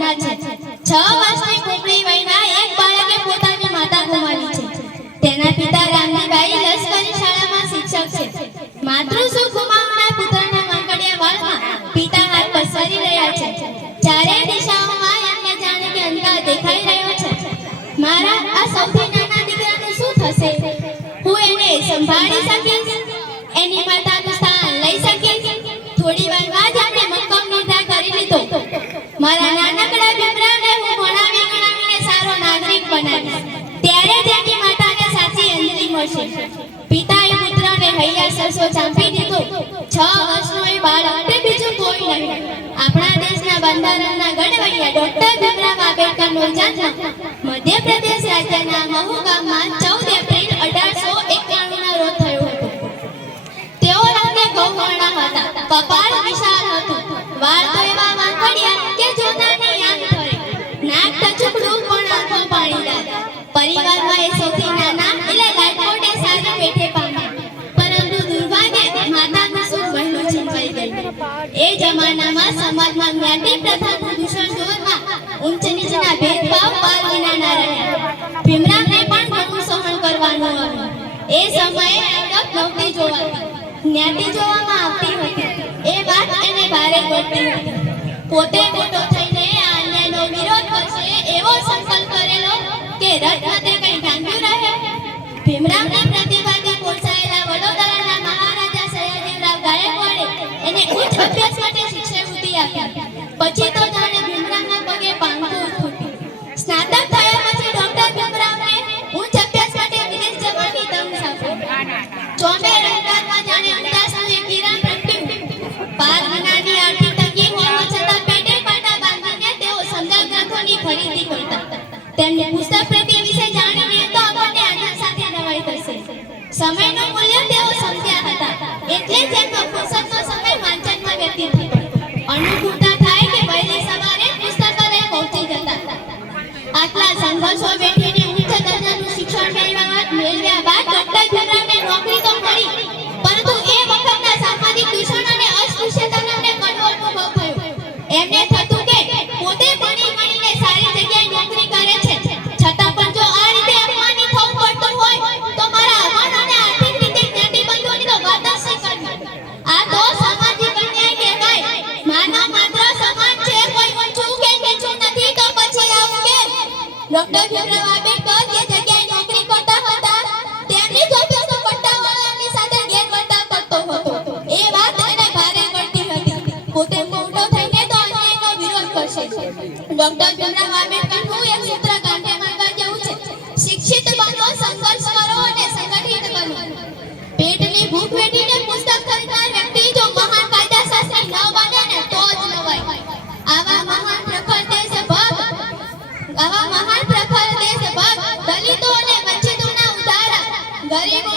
ઘટના છે। 6 વર્ષની કુંવરી વયના એક બાળકે પોતાની માતા ગુમાવી છે। તેના પિતા રામજીભાઈ લશ્કરી શાળામાં શિક્ષક છે। માતૃ સુખ ગુમાવનાર પુત્રના માંકડિયા વાળમાં પિતા હાથ પસરી રહ્યા છે। ચારે દિશાઓમાં એમને જાણે કે અંધાર દેખાઈ રહ્યો છે। મારા આ સૌથી નાના દીકરાનું શું થશે? હું એને સંભાળી શકીશ? એની માતાનું સ્થાન લઈ શકીશ? થોડી વારમાં જ આપણે મક્કમ નિર્ધાર કરી લીધો। મારા નાનકડા ભીમરાવને હું ભણાવી ગણાવીને સારો નાગરિક બનાવીશ। ત્યારે જ એની માતાને સાચી અંજલિ મળશે। પિતાએ પુત્રને હૈયા સરસો ચાંપી દીધો। 6 વર્ષનો એ બાળક તે બીજું કોઈ નહીં, આપણા દેશના બંધારણના ઘડવૈયા ડોક્ટર ભીમરાવ આંબેડકરનો જન્મ મધ્યપ્રદેશ રાજ્યના મહુ ગામમાં 14 એપ્રિલ 1891ના રોજ થયો હતો। તેઓ રંગે ગૌવર્ણ હતા, કપાળ વિશાળ હતું, વાળ તો એવા વાંકડિયા કે જોનારની આંખ ફરે, નાક ટચુકડું પણ આંખો પાણીદાર। પરિવારમાં એ સૌથી નાના એટલે રાજકોટે સારી પેઠે પામ્યા, પરંતુ દુર્ભાગ્યે માતાનું સુખ વહેલું છીનવાઈ ગયું। એ જમાનામાં સમાજમાં જ્ઞાતિ પ્રથાનું દૂષણ જોરમાં ઊંચ નીચના ભેદભાવ પાર વિનાના રહ્યા। ભીમરાવને પણ ઘણું સહન કરવાનું આવ્યું। એ સમયે અટક નહોતી જોવાતી, જ્ઞાતિ જોવામાં આવતી હતી। એ વાત એને ભારે પડતી હતી। પોતે મોટો થઈને આ અન્યાયનો વિરોધ કરશે એવો સંકલ્પ કરેલો કે રથે કંઈ ઢાંક્યું રહે। ભીમરાવની પ્રતિભાથી પોષાયેલા વડોદરાના મહારાજા સયાજીરાવ ગાયકવાડે એને ઉચ્ચ અભ્યાસ માટે શિષ્યવૃત્તિ આપી। પછી તો જાણે ભીમરાવના પગે પાંખો ફૂટી। સ્નાતક થયા પછી ડોક્ટર ભીમરાવને ઉચ્ચ અભ્યાસ માટે વિદેશ જવાની તક સાંપડી। ચોમે રંગદારમાં જાણે અંધાસનું એક કિરણ પ્રગટ્યું। પાર વિનાની આર્થિક તંગી હોવા છતાં પેટે પાટા બાંધીને તેઓ સમજણ ગ્રંથોની ખરીદી કરતા। તેમને પુસ્તક પ્રેમી વિશે જાણીને તો આપણને આનંદ સાથે નવાઈ થશે। સમયનું મૂલ્ય તેઓ સમજ્યા હતા, એટલે જ એમનો ફુરસતનો સમય વાંચનમાં વ્યતીત થતો। અનુકૂળતા થાય કે વહેલી સવારે પુસ્તકાલય પહોંચી જતા। આટલા સંઘર્ષો વેઠીને ઉચ્ચ દર્જાનું શિક્ષણ મેળવ્યા બાદ ડોક્ટર ભીમરાવને નોકરી તો મળી, પરંતુ એ વખતના સામાજિક દૂષણ અને અસ્પૃશ્યતાનો એમને કડવો અનુભવ થયો। એમને થતું કે પોતે ભણી ગણીને સારી જગ્યાએ નોકરી કરે છે, છતાં પણ જો આ રીતે અપમાનિત થવું પડતું હોય તો મારા અવમાન અને આર્થિક રીતે જ્ઞાતિબંધોની તો વાત જ શી કરવી? આ તો સામાજિક અન્યાય કહેવાય। માનવ માત્ર સમાન છે, કોઈ ઊંચું કે નીચું નથી, તો પછી આવું કેમ? ડોક્ટર ભીમરાવ આંબેડકર જે જગ્યાએ નોકરી કરતા હતા તેમની જ ઓફિસનો પટ્ટાવાળાની સાથે ગેરવર્તાવ કરતો હતો। એ વાત એને ભારે પડતી હતી। પોતે મોટો થઈને તો અન્યાયનો વિરોધ કરશે। ડોક્ટર ભીમરાવ આંબેડકરનું એક સૂત્ર કાંઠે માંગવા જેવું છે: શિક્ષિત બનો, સંઘર્ષ કરો અને સંગઠિત બનો। પેટની ભૂખ વેઠીને પુસ્તક ખરીદનાર વ્યક્તિ જો મહાન કાયદાશાસ્ત્રી ન બને ને તો જ નવાય। આવા મહાન પ્રખર દેશભક્ત દલિતો અને વંચિતોના ઉદ્ધારક, ગરીબો